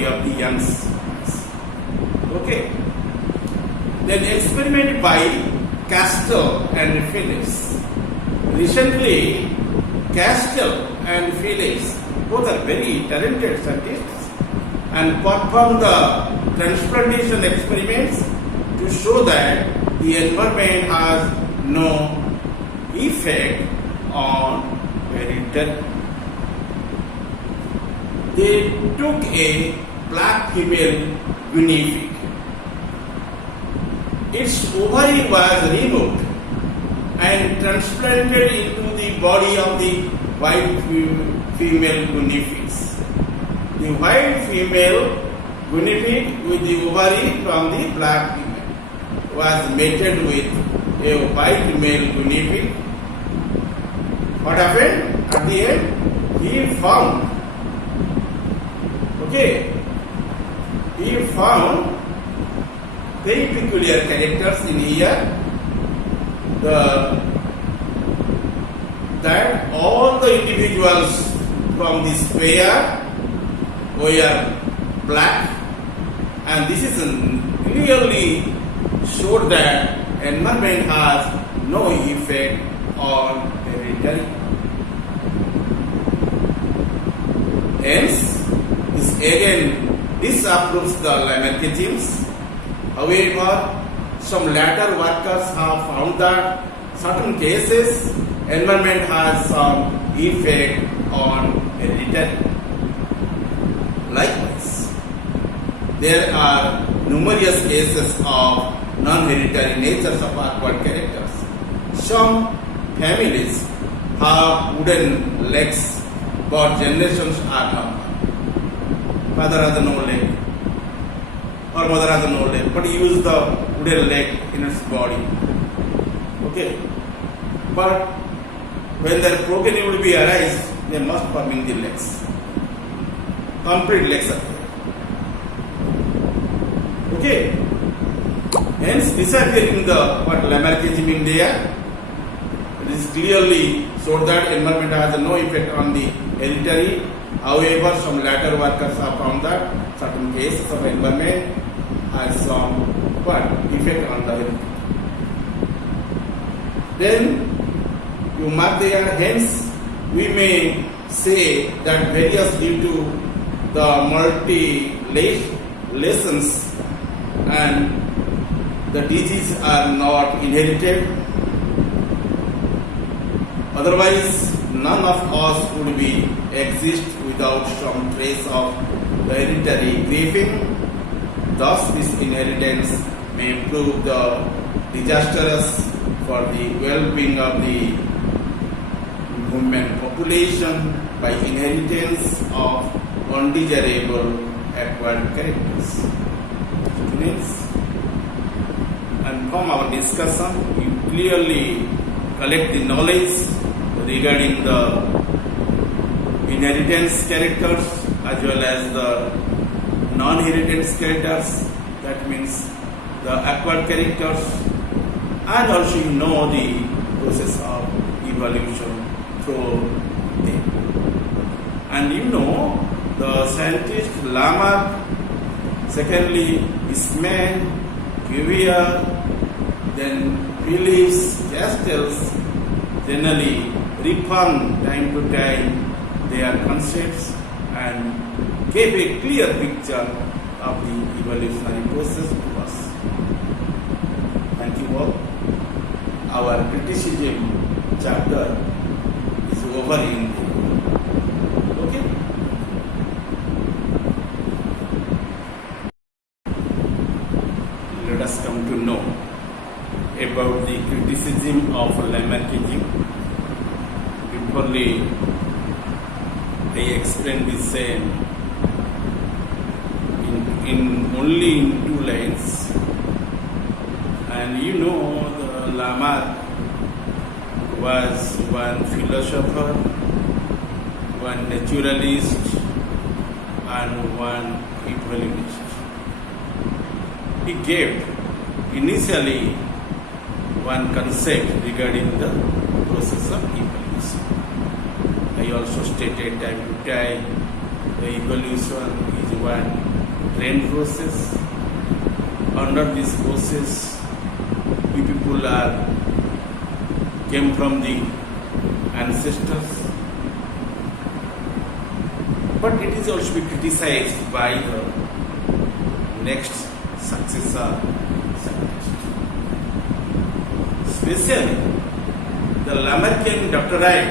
body of the young mice. Okay. Then experiment by Castell and Phillips. Recently, Castell and Phillips both are very talented scientists and performed the transplantation experiments to show that the environment has no effect on heredity. They took a black female guinea pig. Its ovary was removed and transplanted into the body of the white female guinea pigs. The white female guinea pig with the ovary from the black female was mated with a white male guinea pig. What happened? At the end, he found very peculiar characters in here. That all the individuals from this pair were black, and this is clearly showed that environment has no effect on heredity. Hence, this approves the Lamarckism. However, some later workers have found that certain cases environment has some effect on heredity. Likewise, there are numerous cases of non-hereditary natures of awkward characters. Some families have wooden legs, but generations are not. Father has no leg, or mother has no leg, but use the wooden leg in its body. Okay, but when their progeny will be arise, they must permit the legs. Complete legs are there. Okay. Hence, disappearing the what Lamarckism in there, it is clearly showed that environment has no effect on the hereditary. However, some later workers have found that certain cases of environment has some effect on the hereditary. Then you mark there. Hence, we may say that various due to the multi-lesions and the diseases are not inherited. Otherwise, none of us would be exist without some trace of the hereditary grieving. Thus, this inheritance may prove the disastrous for the well-being of the human population by inheritance of undesirable acquired characters. Next. And from our discussion, we clearly collect the knowledge regarding the inheritance characters as well as the non-inheritance characters, that means the acquired characters, and also you know the process of evolution through them. And you know the scientist Lamarck, secondly Eastman, Cuvier, then Phillips, Castells generally reform time to time their concepts and gave a clear picture of the evolutionary process to us. Thank you all. Our criticism chapter is over in there. Okay? Let us come to know about the criticism of Lamarckism. Before I explain the same in only in 2 lines. And you know, the Lamarck was one philosopher, one naturalist, and one evolutionist. He gave initially one concept regarding the process of evolution. I also stated time to time the evolution is one train process. Under this process, we people came from the ancestors. But it is also be criticized by the next successor scientist. Especially the Lamarckian doctrine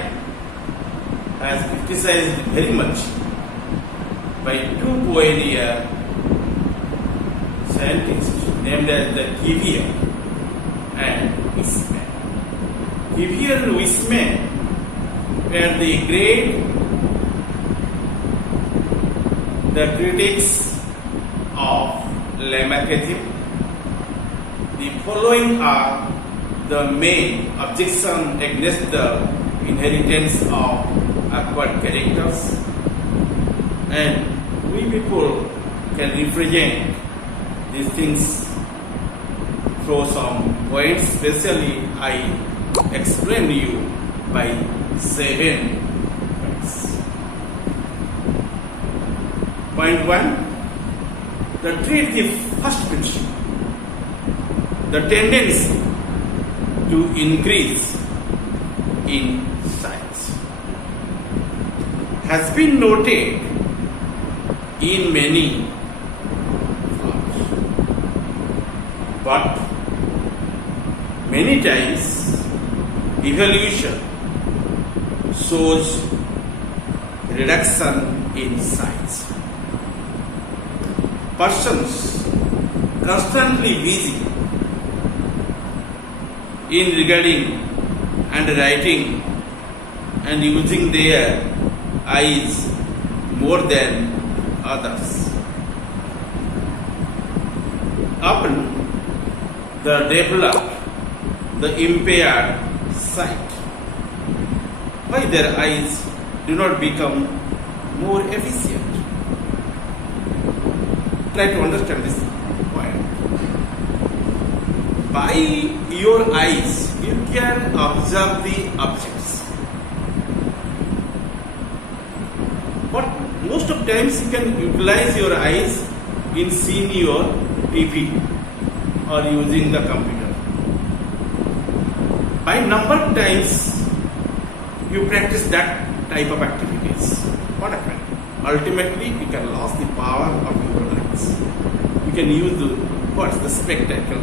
has criticized very much by two pioneer scientists named as the Cuvier and Weismann. Cuvier and Weismann were the critics of Lamarckism. The following are the main objection against the inheritance of acquired characters, and we people can represent these things through some points. Especially I explain to you by 7 points. Point 1, the treat the first principle, the tendency to increase in size has been noted in many flowers, but many times evolution shows reduction in size. Persons constantly busy in regarding and writing and using their eyes more than others. Often the developed, the impaired sight, why their eyes do not become more efficient. Try to understand this point. By your eyes, you can observe the objects. But most of times you can utilize your eyes in seeing your TV or using the computer. By number of times you practice that type of activities, what happens? Ultimately, you can lose the power of your eyes. You can use the spectacle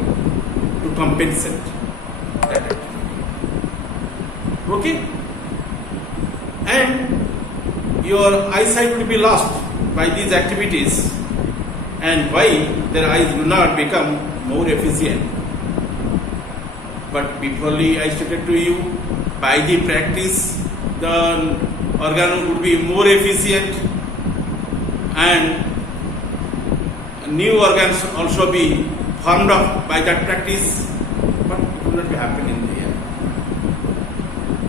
to compensate that activity. Okay? And your eyesight will be lost by these activities. And why their eyes will not become more efficient. But before I stated to you, by the practice, the organ would be more efficient and new organs also be formed up by that practice, but it will not be happening there.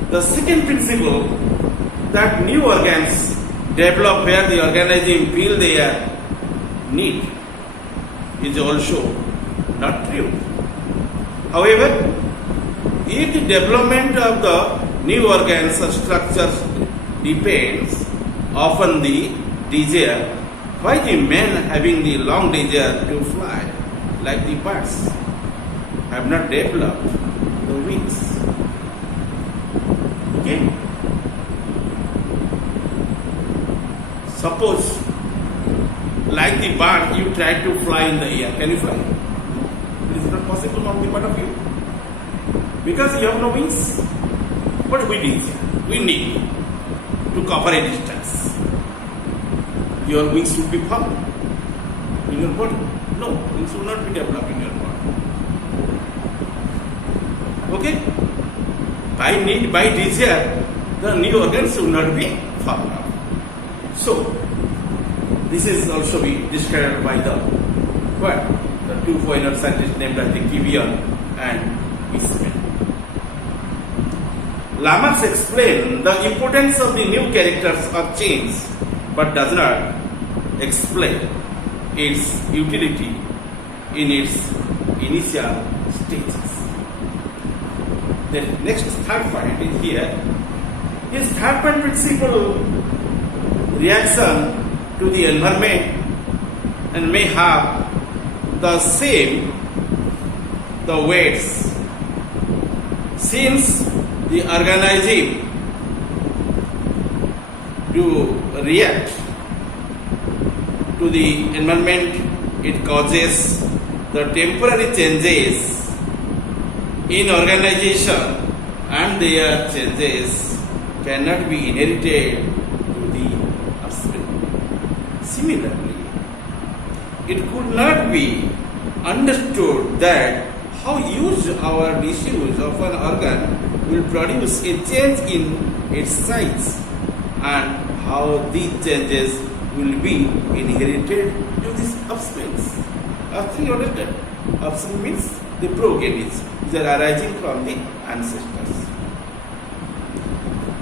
The second principle, that new organs develop where the organism feel their need, is also not true. However, if the development of the new organs or structures depends upon the desire, why the men having the long desire to fly like the birds have not developed the wings? Okay? Suppose like the bird you try to fly in the air. Can you fly? It is not possible on the part of you. Because you have no wings. What we need? We need to cover a distance. Your wings should be formed in your body. No, wings will not be developed in your body. Okay? By need, by desire, the new organs will not be formed up. So, this is also be described by the two foreigner scientists named as the Cuvier and Weismann. Lamarck explained the importance of the new characters or change, but does not explain its utility in its initial stages. The next third point is here. His third point principle, reaction to the environment and may have the same the weights. Since the organism to react to the environment, it causes the temporary changes in organization, and their changes cannot be inherited to the offspring. Similarly, it could not be understood that how use or disuse of an organ will produce a change in its size, and how these changes will be inherited to these offsprings. Offspring, you understand? Offspring means the progenitors which are arising from the ancestors.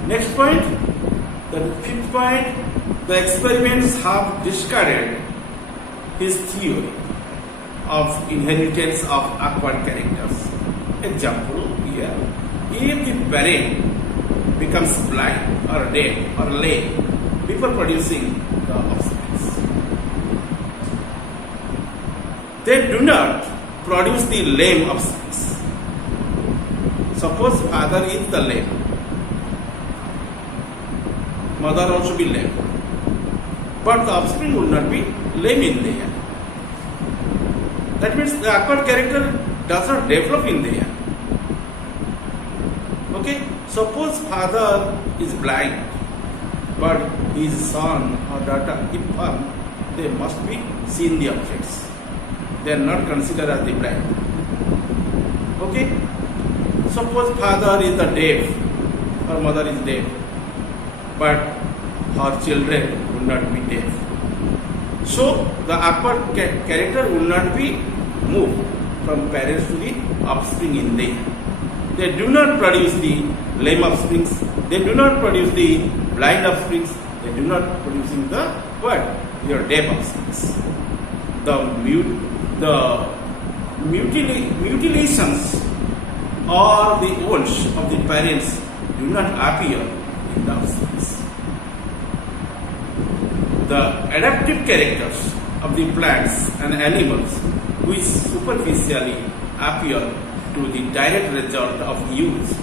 Next point, the fifth point, the experiments have discarded his theory of inheritance of acquired characters. Example here, if the parent becomes blind or deaf or lame before producing the offspring, they do not produce the lame offspring. Suppose father is the lame, mother also be lame, but the offspring will not be lame in there. That means the acquired character does not develop in there. Okay, suppose father is blind, but his son or daughter, if born, they must be seen the objects. They are not considered as the blind. Okay, suppose father is the deaf or mother is deaf, but her children will not be deaf. So the acquired character will not be moved from parents to the offspring in them. They do not produce the lame offsprings. They do not produce the blind offsprings. They do not produce the what? Your deaf offsprings. The mutilations or the wounds of the parents do not appear in the offsprings. The adaptive characters of the plants and animals which superficially appear to the direct result of use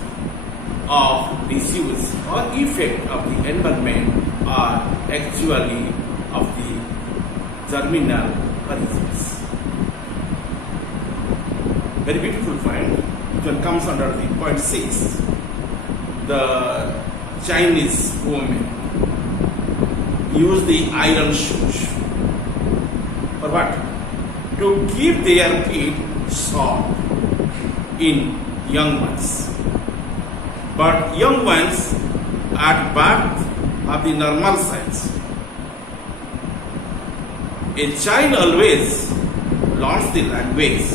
of disuse or effect of the environment are actually of the germinal origins. Very beautiful point, which comes under the point 6. The Chinese women use the iron shoes for what? To keep their feet soft in young ones. But young ones at birth have the normal size. A child always learns the language,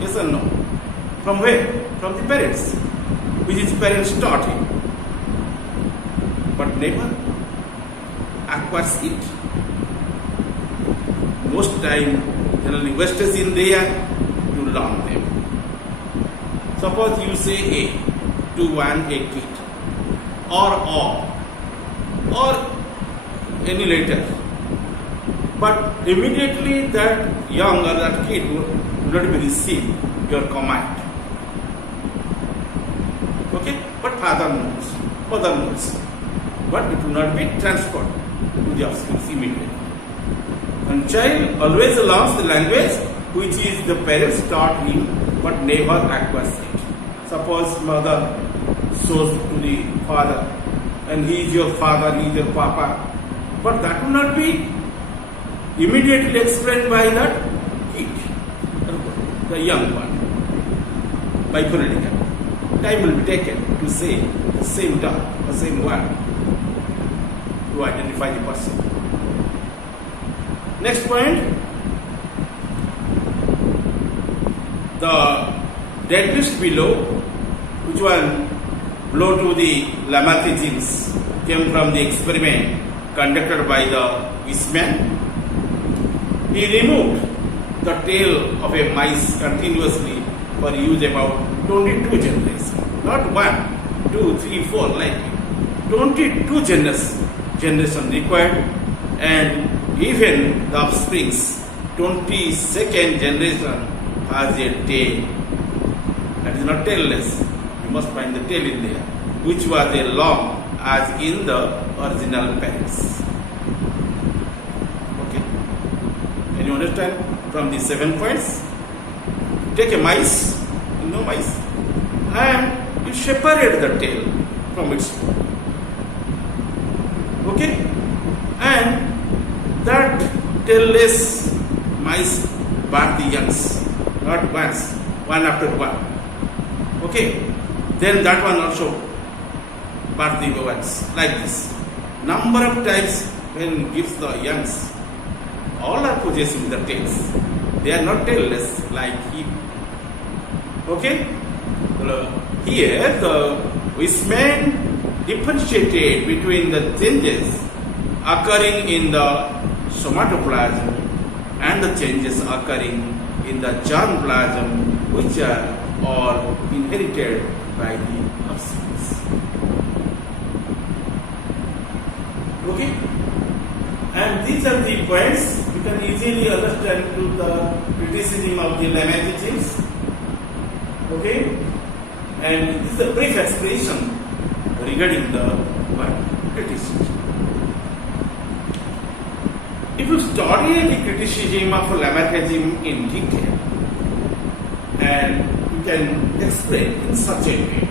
yes or no? From where? From the parents, which his parents taught him, but never acquires it. Most time, generally investors in there, you learn them. Suppose you say A to one a kid, or any letter, but immediately that young or that kid would not be receive your command. Okay, but father knows, mother knows, but it will not be transferred to the offspring immediately. And child always learns the language which is the parents taught him, but never acquires it. Suppose mother shows to the father, and he is your father, he is your papa, but that will not be immediately explained by that kid, the young one, by political. Time will be taken to say the same term, the same word, to identify the person. Next point, the dead list below, which one blow to the Lamarck genes, came from the experiment conducted by the Weismann. He removed the tail of a mice continuously for use about 22 generations, not 1, 2, 3, 4, like 22 generations required, and even the offsprings 22nd generation has a tail. That is not tailless. You must find the tail in there, which was a long as in the original parents. Okay. Can you understand from the 7 points? Take a mice, you know mice, and you separate the tail from its body. Okay? And that tailless mice birth the youngs, not once, one after one. Okay? Then that one also birth the ones, like this. Number of times when it gives the youngs, all are possessing the tails. They are not tailless like him. Okay? Here the Weismann differentiated between the changes occurring in the somatoplasm and the changes occurring in the germplasm, which are all inherited by the offsprings. Okay? And these are the points you can easily understand to the criticism of the Lamarck genes. Okay? And this is a brief explanation regarding the criticism. If you study the criticism of Lamarckism in detail, and you can explain in such a way,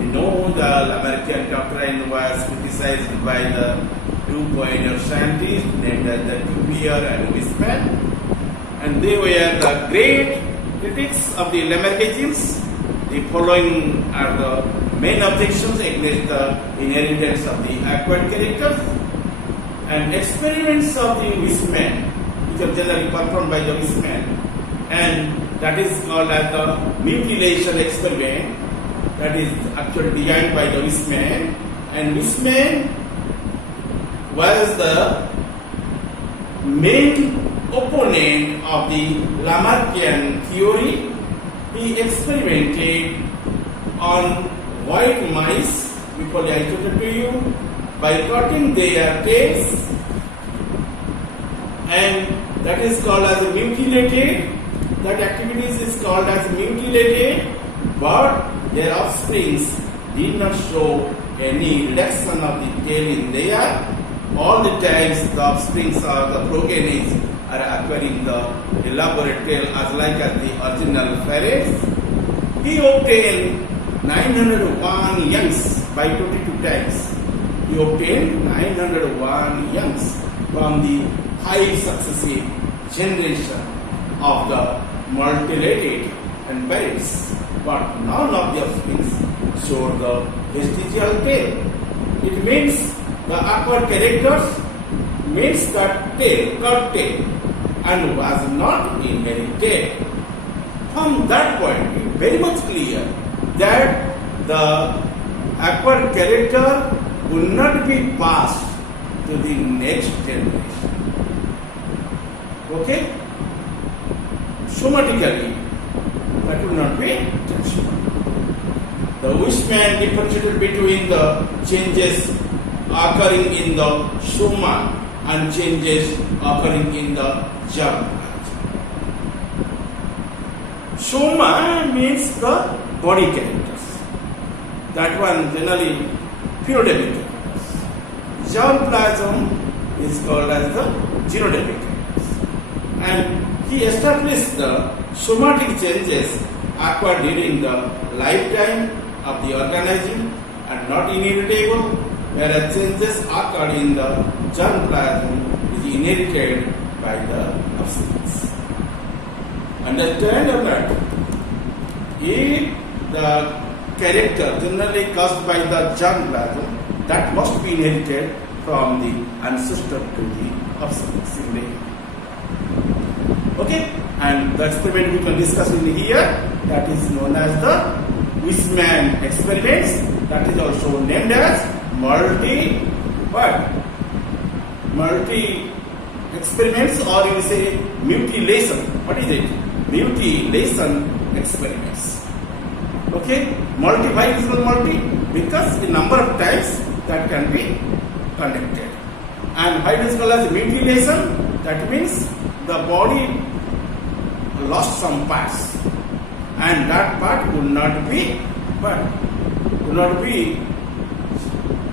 you know the Lamarckian doctrine was criticized by the two pioneer scientists named as the Cuvier and Weismann, and they were the great critics of the Lamarckisms. The following are the main objections against the inheritance of the acquired characters and experiments of the Weismann, which are generally performed by the Weismann, and that is called as the mutilation experiment, that is actually designed by the Weismann, and Weismann was the main opponent of the Lamarckian theory. He experimented on white mice, before I told it to you, by cutting their tails, and that is called as mutilated. That activity is called as mutilated, but their offsprings did not show any reduction of the tail in there. All the times the offsprings or the progenies are acquiring the elaborate tail as like as the original ferrets. He obtained 901 youngs by 22 times. He obtained 901 youngs from the 5 successive generation of the mutilated and parents, but none of the offsprings showed the vestigial tail. It means the acquired characters means cut tail, and was not inherited. From that point, it is very much clear that the acquired character will not be passed to the next generation. Okay? Somatically, that will not be transferred. The Weismann differentiated between the changes occurring in the soma and changes occurring in the germplasm. Soma means the body characters. That one generally phenotypic characters. Germplasm is called as the genotypic characters. And he established the somatic changes acquired during the lifetime of the organism and not inheritable, whereas changes occurred in the germplasm is inherited by the offsprings. Understand or not? If the character generally caused by the germplasm, that must be inherited from the ancestor to the offspring. Okay? And the experiment we can discuss in here, that is known as the Weismann experiments, that is also named as multi experiments, or you say mutilation. What is it? Mutilation experiments. Okay? Why is it multi? Because the number of times that can be conducted. And why it is called as mutilation? That means the the body lost some parts, and that part would not be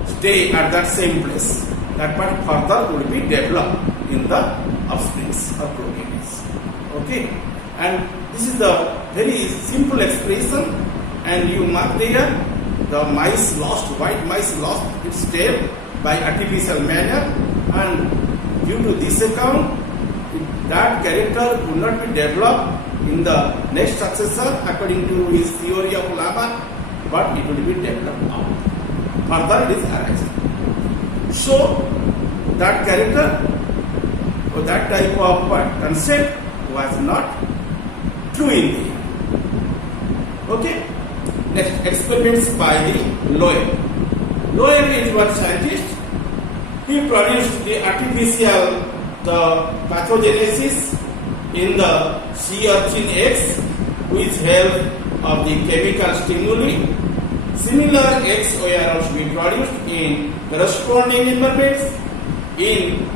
stay at that same place. That part further would be developed in the offsprings or progenitors. Okay, and this is the very simple expression, and you mark there the white mice lost its tail by artificial manner, and due to this account, that character would not be developed in the next successor according to his theory of Lamarck, but it will be developed out. Further it is arised. So that character or that type of concept was not true in the okay. Next, experiments by the Loewe. Loewe is one scientist. He produced the artificial pathogenesis in the sea urchin eggs with help of the chemical stimuli. Similar eggs were also produced in corresponding environments in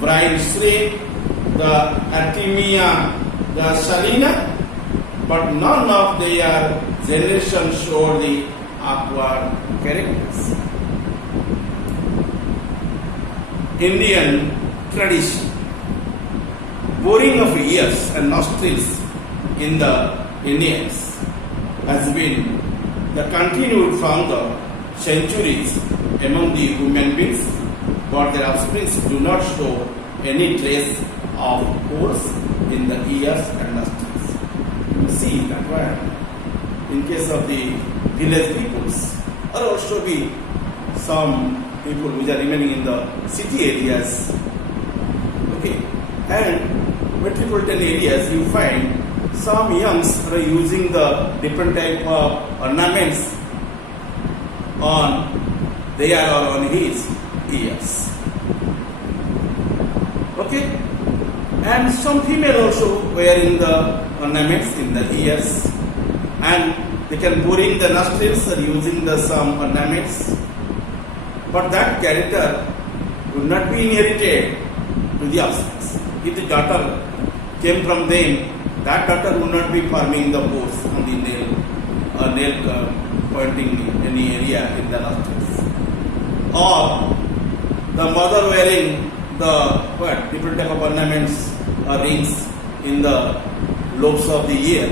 brine shrimp, the Artemia, the salina, but none of their generation showed the upward characters. Indian tradition. Boring of ears and nostrils in the Indians has been the continued from the centuries among the human beings, but their offspring do not show any trace of pores in the ears and nostrils. See that one. In case of the village peoples, or also be some people which are remaining in the city areas, okay, and metropolitan areas, you find some youngs are using the different type of ornaments on their or on his ears. Okay, and some female also wearing the ornaments in the ears, and they can boring the nostrils or using the some ornaments, but that character would not be inherited to the offspring. If the daughter came from them, that daughter would not be forming the pores on the nail pointing in any area in the nostrils, or the mother wearing the different type of ornaments or rings in the lobes of the ear,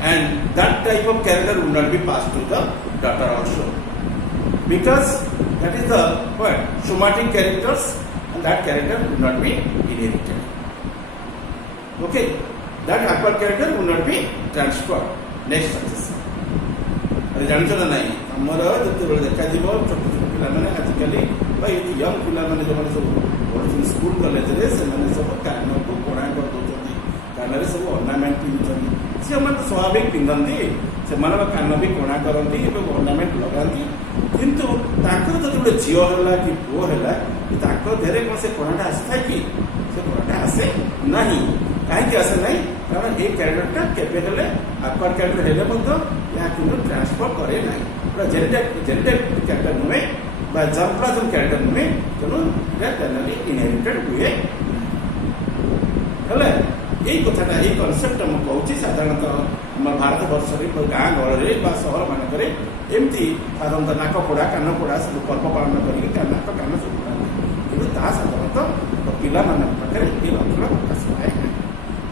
and that type of character would not be passed to the daughter also, because that is the somatic characters, and that character would not be inherited. Okay, that upward character would not be transferred next successor. ଜାଣିଛ ନା ନାହିଁ, ଆମର ଯେତେବେଳେ ଦେଖାଯିବ ଛୋଟ ଛୋଟ ପିଲାମାନେ ଆଜିକାଲି ବା ଏଇ ୟଙ୍ଗ ପିଲାମାନେ ଯେଉଁମାନେ ସବୁ ପଢ଼ୁଛନ୍ତି ସ୍କୁଲ କଲେଜରେ, ସେମାନେ ସବୁ କାନକୁ କଣା କରିଦେଉଛନ୍ତି, କାନରେ ସବୁ ଅର୍ଣ୍ଣାମେଣ୍ଟ ପିନ୍ଧୁଛନ୍ତି। ଝିଅମାନେ ତ ସ୍ୱାଭାବିକ ପିନ୍ଧନ୍ତି, ସେମାନଙ୍କ କାନ ବି କଣା କରନ୍ତି ଏବଂ ଅର୍ଣ୍ଣାମେଣ୍ଟ ଲଗାନ୍ତି, କିନ୍ତୁ ତାଙ୍କର ଯଦି ଗୋଟେ ଝିଅ ହେଲା କି ପୁଅ ହେଲା, ତାଙ୍କ ଦେହରେ କ'ଣ ସେ କଣାଟା ଆସିଥାଏ କି? ସେ କଣାଟା ଆସେ ନାହିଁ। କାହିଁକି ଆସେ ନାହିଁ? କାରଣ ଏଇ କ୍ୟାରେକ୍ଟରଟା କେବେ ହେଲେ ଆପୱାର୍ଡ କ୍ୟାରେକ୍ଟର ହେଲେ ମଧ୍ୟ ଏହା କିନ୍ତୁ ଟ୍ରାନ୍ସଫର କରେ ନାହିଁ। ପୁରା ଜେନେଟିକ୍ କ୍ୟାରେକ୍ଟର ନୁହେଁ ବା ଜର୍ମପ୍ଲାଜମ କ୍ୟାରେକ୍ଟର ନୁହେଁ, ତେଣୁ ଏଇଟା ଜେନେରାଲି ଇନହେରିଟେଡ୍ ହୁଏ। ହେଲେ ଏଇ କଥାଟା, ଏଇ କନସେପ୍ଟଟା ମୁଁ କହୁଛି ସାଧାରଣତଃ ଆମ ଭାରତ ବର୍ଷରେ ଗାଁ ଗହଳରେ ବା ସହର ମାନଙ୍କରେ ଏମିତି ସାଧାରଣତଃ ନାକ ପୋଡ଼ା, କାନ ପୋଡ଼ା ସବୁ ପର୍ବ ପାଳନ କରିକି ନାକ କାନ ସବୁ ପୋଡ଼ାନ୍ତି, କିନ୍ତୁ ତାହା ସାଧାରଣତଃ ପିଲାମାନଙ୍କ ପାଖରେ ଏ ଲକ୍ଷଣ ପ୍ରକାଶ ପାଏ ନାହିଁ।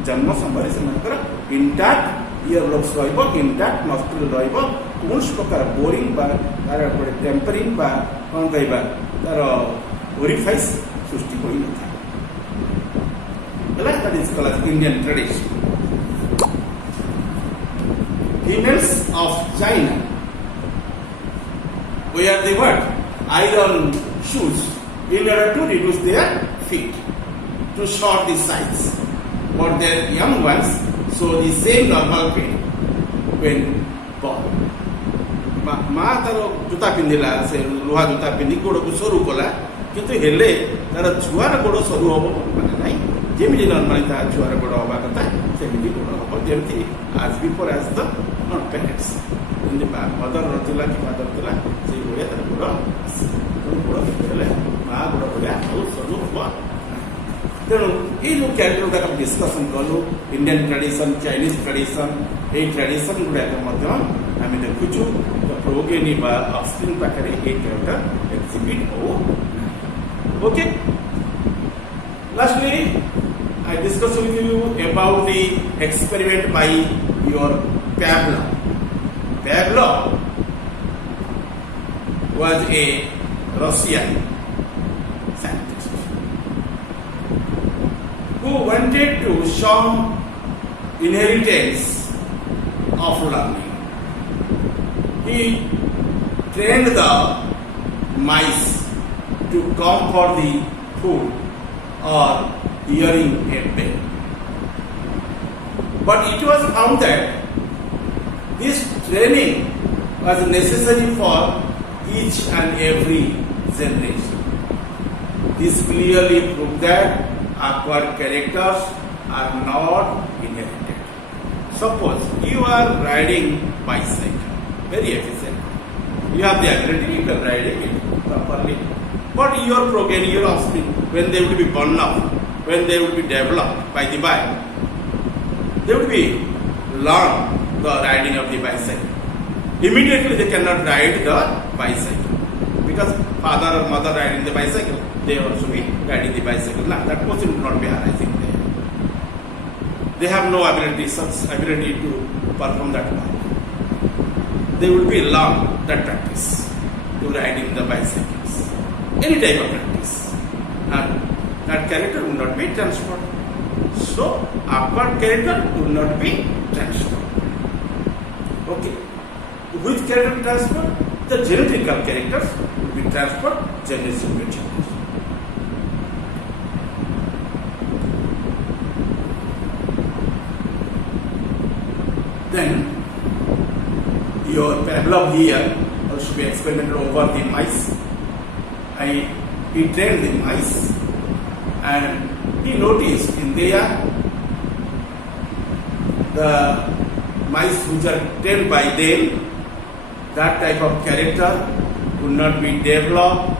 ଜନ୍ମ ସମୟରେ ସେମାନଙ୍କର ଇଣ୍ଟାକ୍ଟ ଇୟର ଲୋବ୍ସ ରହିବ, ଇଣ୍ଟାକ୍ଟ ନଷ୍ଟ୍ରିଲ ରହିବ, କୌଣସି ପ୍ରକାର ବୋରିଂ ବା ତାର ଗୋଟେ ଟେମ୍ପରିଂ ବା କ'ଣ କହିବା ତାର ଓରିଫାଇସ୍ ସୃଷ୍ଟି ହୋଇନଥାଏ। ହେଲା, that is called Indian tradition. Females of China wear the iron shoes in order to reduce their feet, to short the size, but their young ones show the same normal feet when born. ମା ତାର ଜୋତା ପିନ୍ଧିଲା, ସେ ଲୁହା ଜୋତା ପିନ୍ଧି ଗୋଡ଼କୁ ସରୁ କଲା, କିନ୍ତୁ ହେଲେ ତାର ଛୁଆର ଗୋଡ଼ ସରୁ ହବ ମାନେ ନାହିଁ। ଯେମିତି ନର୍ମାଲି ତା ଛୁଆର ଗୋଡ଼ ହବା କଥା ସେମିତି ଗୋଡ଼ ହବ, ଯେମିତି ଆଜ୍ ବିଫୋର୍ ଆଜ୍ ଦ ପ୍ୟାରେଣ୍ଟସ୍, ଯେମିତି ମଦର ଥିଲା କି ଫାଦର ଥିଲା ସେଇ ଭଳିଆ ତାର ଗୋଡ଼ ଆସେ। ଗୋଡ଼ ହେଲେ ମା ଗୋଡ଼ ଭଳିଆ ଆଉ ସରୁ ହବ। ତେଣୁ ଏଇ ଯେଉଁ କ୍ୟାରେକ୍ଟର ଗୁଡ଼ାକ ଡିସ୍କସନ୍ କଲୁ ଇଣ୍ଡିଆନ୍ ଟ୍ରାଡିସନ୍ ଚାଇନିଜ୍ ଟ୍ରାଡିସନ୍ ଏଇ ଟ୍ରାଡିସନ୍ ଗୁଡ଼ାକ ମଧ୍ୟ ଆମେ ଦେଖୁଛୁ ପ୍ରୋଗେନି ବା ଅଫସ୍ପ୍ରିଂ ପାଖରେ ଏଇ କ୍ୟାରେକ୍ଟର ଏକ୍ସିବିଟ୍ ହଉ। Okay, lastly I discuss with you about the experiment by your Pavlov. Pavlov was a Russian scientist who wanted to show inheritance of learning. He trained the mice to come for the food or hearing a bell. But it was found that this training was necessary for each and every generation. This clearly proved that acquired characters are not inherited. Suppose you are riding bicycle very efficiently. You have the ability, you can ride it properly. But your progeny, your offspring, when they will be born up, when they will be developed by the bike, they will be learn the riding of the bicycle. Immediately they cannot ride the bicycle because father or mother riding the bicycle, they also be riding the bicycle. Now that person will not be arising there. They have no ability, such ability to perform that work. They will be learn that practice to riding the bicycles, any type of practice, and that character will not be transferred. So acquired character will not be transferred. Okay, which character transferred? The genetical characters will be transferred generation to generation. Then your Pavlov here also be experimented over the mice. He trained the mice and he noticed in there the mice which are trained by them, that type of character would not be developed